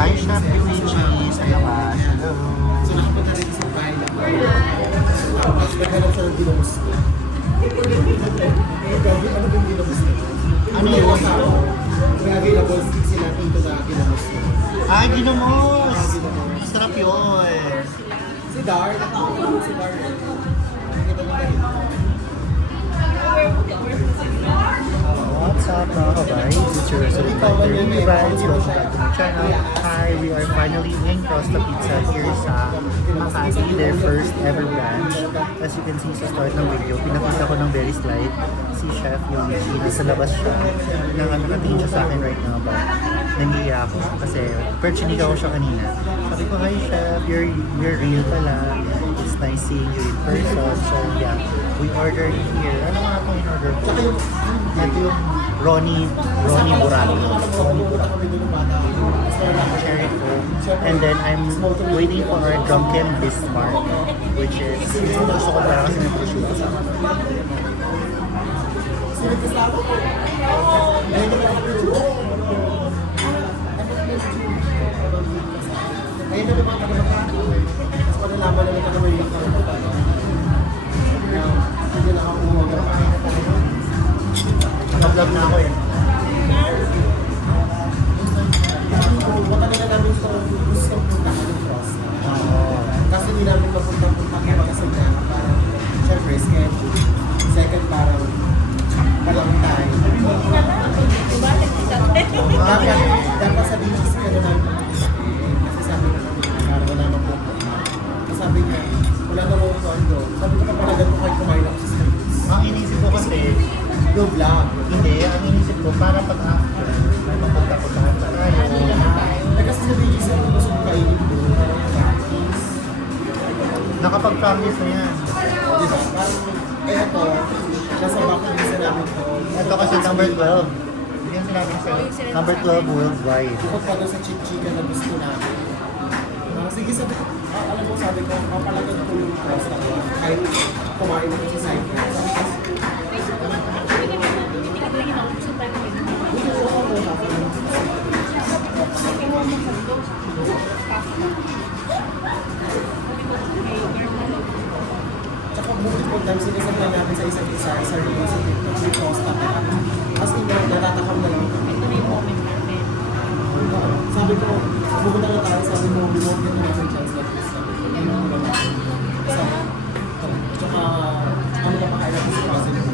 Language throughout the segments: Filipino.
Hi, Chef Luigi sa labas. Hello. So nakapunta rin sa bahay na tapos naghanap siya ng ginamos niya. Gabi, ano yung ginamos niya? Ano yun? May available sila dito na ginamos niya. Ah, ginamos! Sarap yun. Si Dar, nakakapagod si Dar. Nakikita mo tayo. What's up mga guys? It's your Solitaire Vibes. Welcome back to my channel. Hi, we are finally in Costa Pizza here sa Makati, their first ever branch. As you can see sa start ng video, pinakita ko ng very slide si Chef Luigi. Nasa labas siya. Nakatingin siya sa akin right now, but nangiya ako kasi perchinika ko siya kanina. Sabi ko, hi Chef, you're real pala. It's nice seeing you in person. So yeah, we ordered here. Ano nga akong in-order ko? Ito yung Ronnie Burrito. Cherry Coke. And then I'm waiting for our Drunken Bismarck, which is gusto ko para kasi ng prosciutto. Ayun na naman ako na tapos malalaman na naman yung hindi na ako umuha. Naka-vlog na ako eh. Punta nila namin ito gusto punta ka ng cross. Kasi hindi namin mapunta-punta kaya kasi na parang syempre schedule. Second parang walang time. Dapat sa beaches ka na namin kasi sabi na namin parang wala naman punta. Kasi sabi niya, wala na mga condo. Sabi ko pa pala ganito kayo kumain ako sa streets. Ang inisip ko kasi, No vlog. hindi, ang inisip ko para pag after, may mapagkapuntahan pa tayo. Eh kasi sa beaches ako gusto ko kainin doon. Practice. Nakapag-practice na yan. Diba? Parang, eh ito, nasa bucket list na namin to. Ito kasi number 12. Yan sinabi ko sa'yo. Number 12 worldwide. Bukod pa doon sa chick-chika na gusto namin. Sige, sabi ko, alam mo, sabi ko, papalagan ko yung cross na ko. Kahit kumain ko sa side. Tsaka multiple times sinisip lang natin sa isa't isa, sa relationship, yung cross na ka. Tapos hindi na natatakam na lang. Ito na yung moment natin. Sabi ko, pupunta na tayo, sabi ko, remote din naman sa chance like this. Sabi ko, ayun mo naman. Tsaka, ano na makain natin sa cousin ko.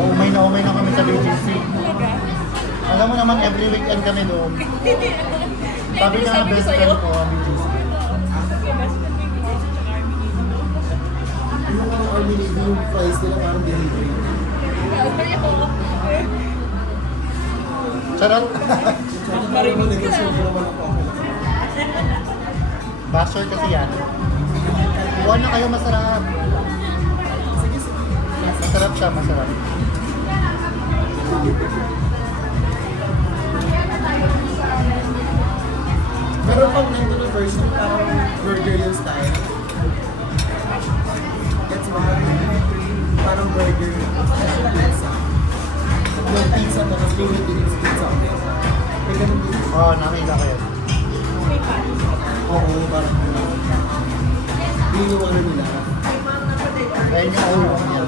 Umay na kami sa BGC. Alam mo naman, every weekend kami doon. Sabi nga best friend ko ang BGC. Yung mga army navy, yung fries nila parang delivery. Charot! Marinig ka naman ako. Basher kasi yan. Kuha na kayo, masarap. Sige, sige. Masarap siya, masarap. Meron pang nandun na version, parang burger yung style. That's why, parang burger yung pizza. Yung pizza na mas yung Philippines pizza. May ganun din. Oo, nakita ko yan. Oo, parang yun yung ano nila. Ayun yung ulo niya.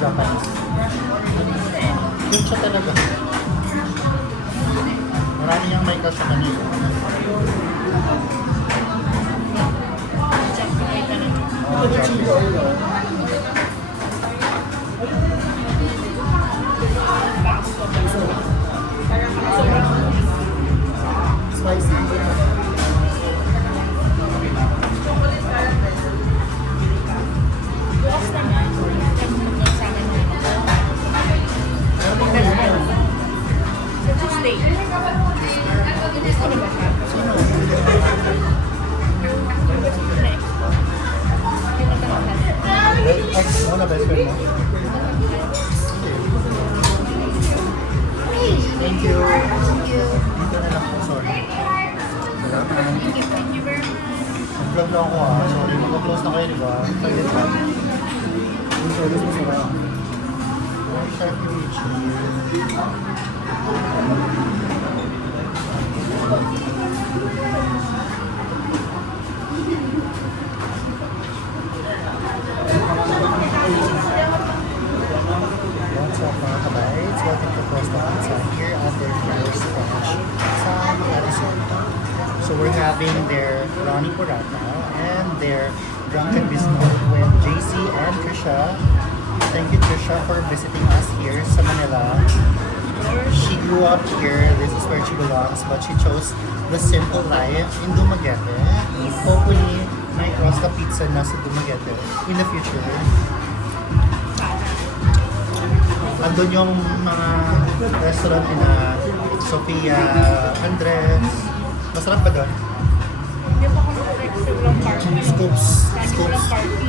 Japanese. Yun siya talaga. Marami niyang may crush sa kanila. Ito yung chili oil, oh. Spicy. Bukas naman, nagpunta sa amin ng sa Tuesday. Ano ba siya? Sino? Next. Pinunta ko natin. Ex mo na best friend mo? Thank you. Dito na lang po, sorry. Thank you very much. Vlog lang ako ah. Sorry, mag-close na kayo, di ba? Sorry, Yung service mo sa Chef Yuichi. What's up mga kabaits? Welcome to Costa Pizza here at their first branch sa Arizona. So we're having their Ronnie Burrata and their Drunken Biscuit with JC and Trisha. Thank you Trisha for visiting us here sa Manila. She grew up here, this is where she belongs, but she chose the simple life in Dumaguete. Hopefully, may Costa Pizza na sa Dumaguete in the future. Andun yung mga restaurant na Sofia, Andres. Masarap ba doon? Hindi pa kami like sa ulang party. Scoops. Lagi Scoops. ulang party.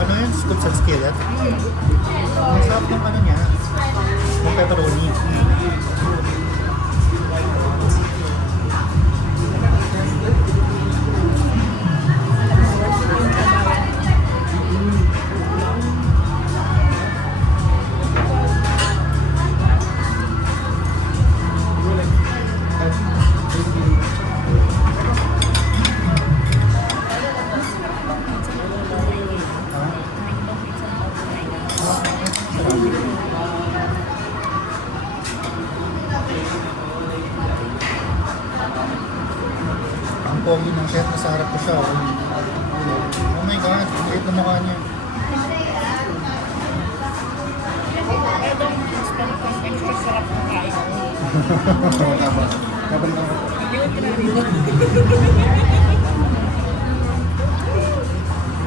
Ano yun? Scoops and skillet? Masarap yung ano niya. Yung pepperoni. Ang pogi ng chef, nasa harap ko siya. Oh my God, ang liit na mukha niya. Kaya daw husband ko extra sarap ng kain. Laban lang. Hindi ko tinarito.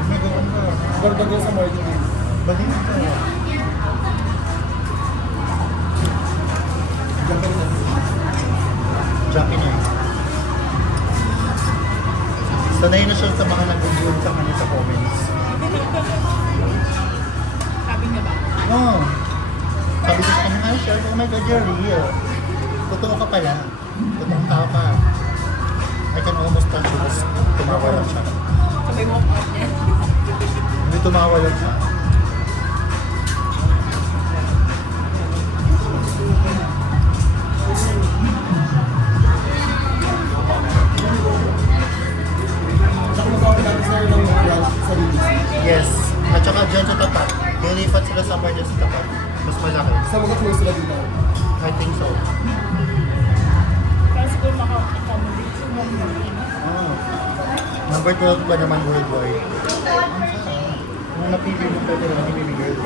Nagawan ka. Gordon ko sa morning. Batin ka. Jackie na yun. Sanay na siya sa mga nag-ubuan sa kanya sa comments. Sabi niya ba? Oh. Sabi ko sa kanya, ay sure, oh my God, you're real. Totoo ka pala. Totoong tao ka. I can almost touch you. Tapos tumawa lang siya. Sabay walk out niya. Hindi tumawa lang siya. Tsaka magkakaroon natin sir ng branch sa BBC. Yes. At saka dyan sa tapat. Lilipat sila somewhere dyan sa tapat. Mas malaki. Sa mga tours sila dito. I think so. Para siguro maka-accommodate sa mga marina. Oh. Number 12 ba naman worldwide? Kung napili mo pepperoni, baby girl.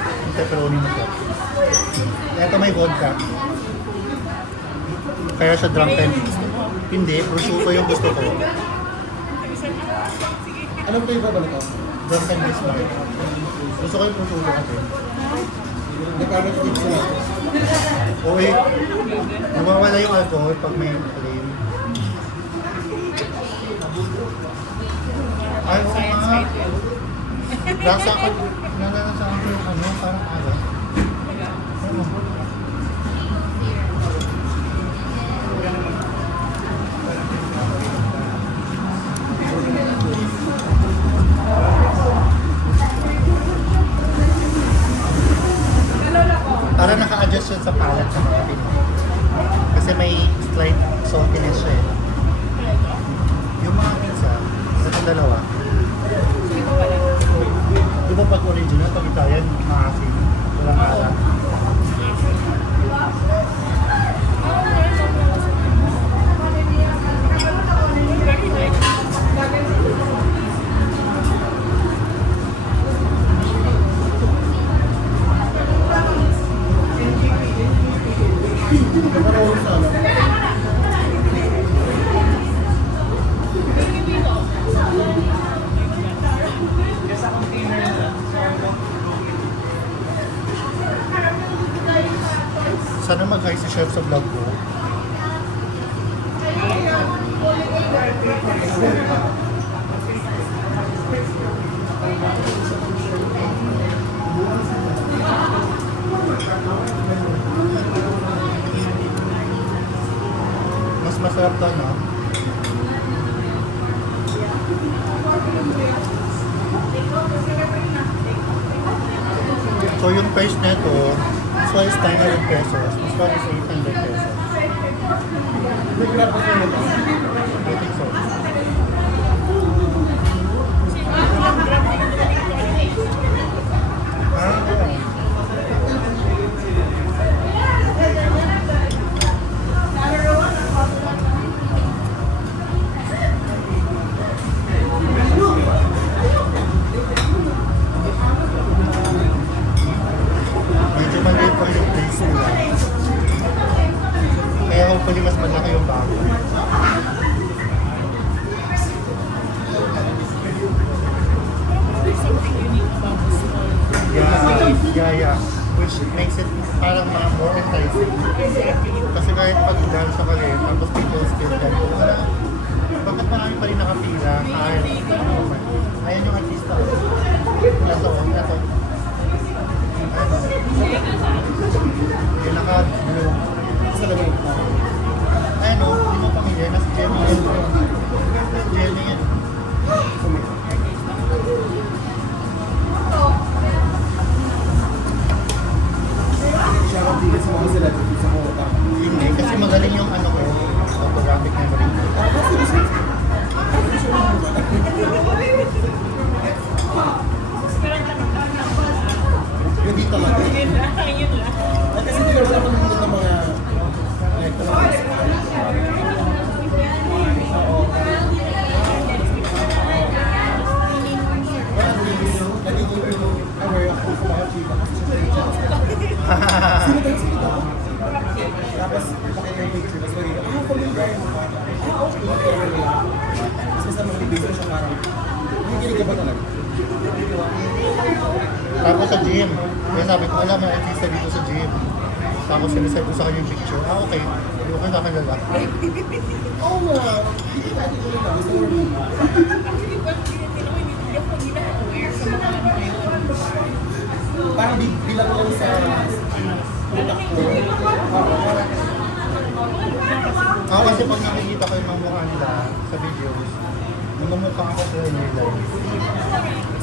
Yung pepperoni mo siya. Ito may vodka. Kaya siya drunken. Hindi, prosciutto yung gusto ko. Anong flavor ba nito? Drunken biscuit. Gusto ko yung prosciutto kasi. Nagkamit din sila. Okay. Nawawala yung alcohol pag may flame. Ay, oo nga. Lasa ko, nalalasan ko yung ano, parang ano. Oo. Para naka-adjust yun sa palate sa mga Pinoy. Kasi may slight saltiness siya eh. Yung mga pizza, itong dalawa, di ba pag original, pag Italian, maasim. Walang alat. Nagkaroon sa ano. Sana mag-hi si chef sa vlog ko. Mas masarap to, no? So yung price nito, this one is 900 pesos. This one is 800 pesos. Regular po kayo nito. I think so. Medyo maliit pa yung place nila. Kaya hopefully mas malaki yung bago. Something unique about this mall. Yeah. Which makes it parang more enticing. Exactly. Kasi kahit pag dance ka rin, tapos people still ganito. Bakit marami pa rin nakapila? Ayan yung artista. Ito. Yung naka-blue. Sa lamay ito. Ayan o, hindi mo pamilya. Nasa Jenny yan. Jenny yan. Shoutout din sa mga celebrities sa mga tao. Hindi, kasi magaling yung ano ko, photographic memory. Yung dito lang. Yun lang. Ay, kasi hindi naman ako nandun ng mga like, nagiging aware ako sa mga chika kasi siya sino daw? Tapos pakita yung picture, tapos magiging, familiar. Okay. Kasi sa mga video siya parang, nakikinig ka ba talaga? Tapos sa gym, kaya sabi ko, alam mo, artista dito sa gym. Tapos sinisend ko sa kanya yung picture. Okay. Hindi ko kaya kilala. Oo nga. Hindi natin ko na. Gusto mo rin. Actually, pag hindi ako aware sa mga ano na yun. Parang bilang lang sa product ko. Ako kasi pag nakikita ko yung mga mukha nila sa videos, namumukha ako sa real life.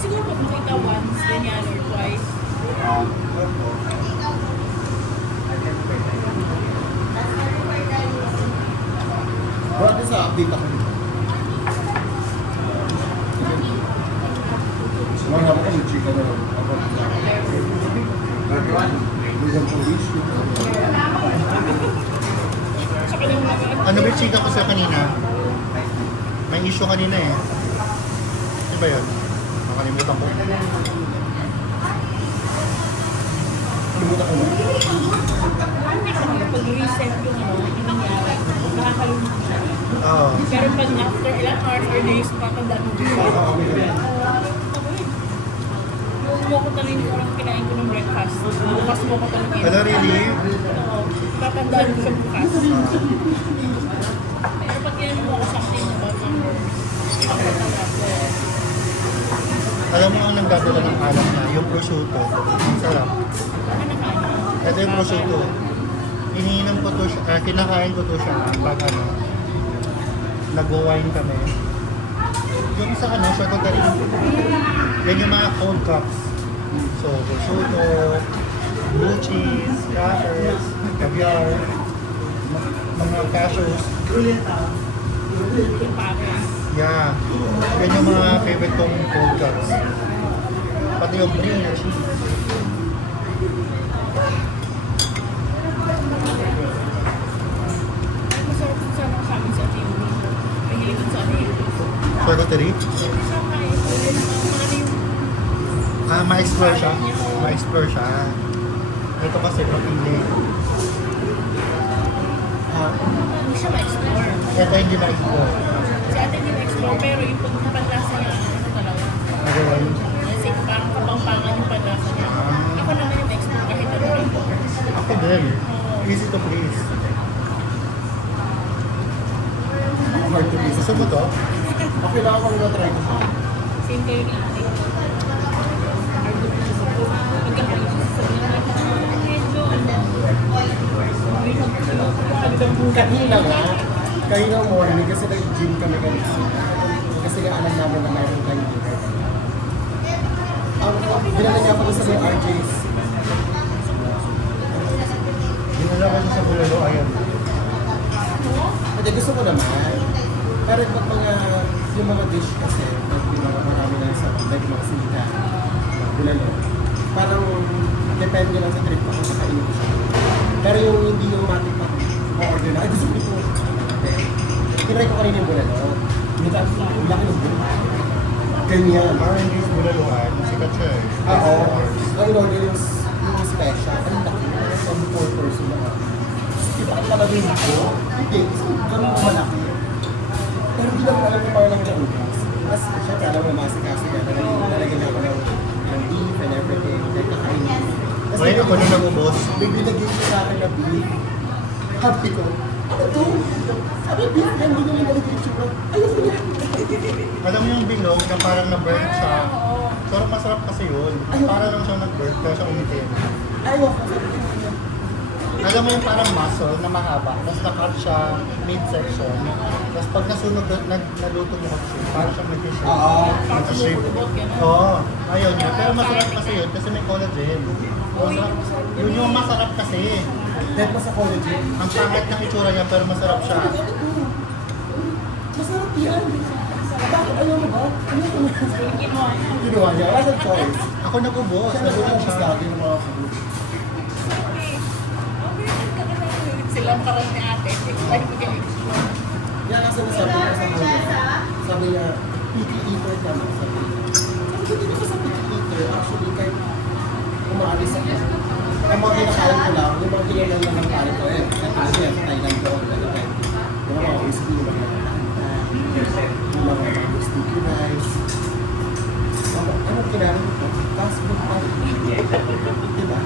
Siguro pag makita once, ganyan, or twice. Bro, sa update ako dito. Mga naman kami, chika na lang. Hanggang sa wish ko. Sa kanilang mga Ano ba yung chika ko sa kanina? May issue kanina eh. Ano ba yun? Nakalimutan ko. Limutan ko na. pag-reset yung ano, yung nangyari. Nakakalimutan siya. Oo. Pero pag after ilang hours or days, patandaan mo siya. Mo ko tanong yung orang kinain ko ng breakfast. Bukas mo ko tanong yun. Ano, really? Oo. Tatandaan mo siya bukas. Pero pag kinain mo ako something about number, nakakatawa ko. Alam mo ang nagdadala ng alak na, yung prosciutto. Ang sarap. Ano nakain? Ito yung prosciutto. Iniinom ko to siya, kinakain ko to siya pag ano, nag-wine kami. Yung sa ano, charcuterie. Yan yung mga cold cups. So, prosciutto, blue cheese, crackers, caviar, mga cashews. Yung pares. Yeah. Yan yung mga favorite kong cold cups. Pati yung brie na cheese. Ay, masarap din sana sa amin sa team. Mahilig din sa amin. Charcuterie? Sama eh. Ano yung Ma-explore siya. Ma-explore siya. Ito kasi mapili. hindi siya ma-explore. Ito hindi ma-explore. Si ate hindi ma-explore, pero yung pagpanlasa niya, ano talaga. Again, Kasi parang kapampangan yung panlasa niya. Ako naman yung ma-explore kahit ano rin. ako din. Easy to please. Hard to miss. Gusto mo to? Okay lang ako na try ko siya. Same kayo ni ate. Hard to please. Pagkakaisip sa medyo ano. Kanina morning kasi nag-gym kami kanina. Kasi nga alam namin na mayroon tayong dinner. Dinala niya ako sa may RJ's bulalo, ayan. Hindi, gusto ko naman. Pero pag yung mga dish kasi, pag yung mga marami na sa like mga sinigang, mga bulalo, parang depende lang sa trip ako sa kainin ko siya. Pero yung hindi yung matik pa order na, ay gusto ko ito. Tinry ko kanina yung bulalo. Hindi ka, ang laki ng bulalo. Ganyan. R&B's bulaluan, sikat siya eh. Oo. Ang in-order yung special. Ang laki. Sa 4 person na. Diba ang talaga yung ito? Hindi. Ganun ko malaki. Pero hindi naman alam kung parang lang siya ubas. Tapos syempre alam mo masikaso yan. Nalagyan niya ako ng beef and everything. Like nakainin. Tapos Wait, ako na nag-ubos. Binigyan siya sa akin na beef. Happy ko. Ano to? Sabi beef yan. Hindi naman nalagyan yung tsura. Ayoko niya. Alam mo yung bilog na parang na-burn siya. Pero masarap kasi yun. Para lang siyang nag-burn, pero siya umitin. Ayoko. Alam mo yung parang muscle na mahaba, tapos na-cut siya mid-section. Tapos pag nasunog, naluto mo kasi, parang siyang nag-shape. Oo. Nag-shape. Oo, ayaw niya. Pero masarap kasi yun, kasi may collagen. Masarap. Yun yung masarap kasi. Dahil pa sa collagen. Ang pangit ng itsura niya, pero masarap siya. Masarap yan. Bakit ayaw mo ba? Ayaw mo ba? Ginawa niya. Wala siyang choice. Ako nag-ubos, Siya nagulat nag-ubos siya. lagi ng mga food. Silang parang ni ate. Like, mag-explore. Yan ang sinasabi ko sa kanya. Sabi niya, picky eater ka na. Sabi niya. Sabi ko, hindi ko sa picky eater. Actually, kahit umaalis ako. Ang mga kinakain ko lang, yung mga kinalang lang ng kain ko eh. Kasi yan, sa Thailand ko. Yung mga whiskey, yung mga yung mga sticky rice. Ano kinain ko? Fast food pa. Diba?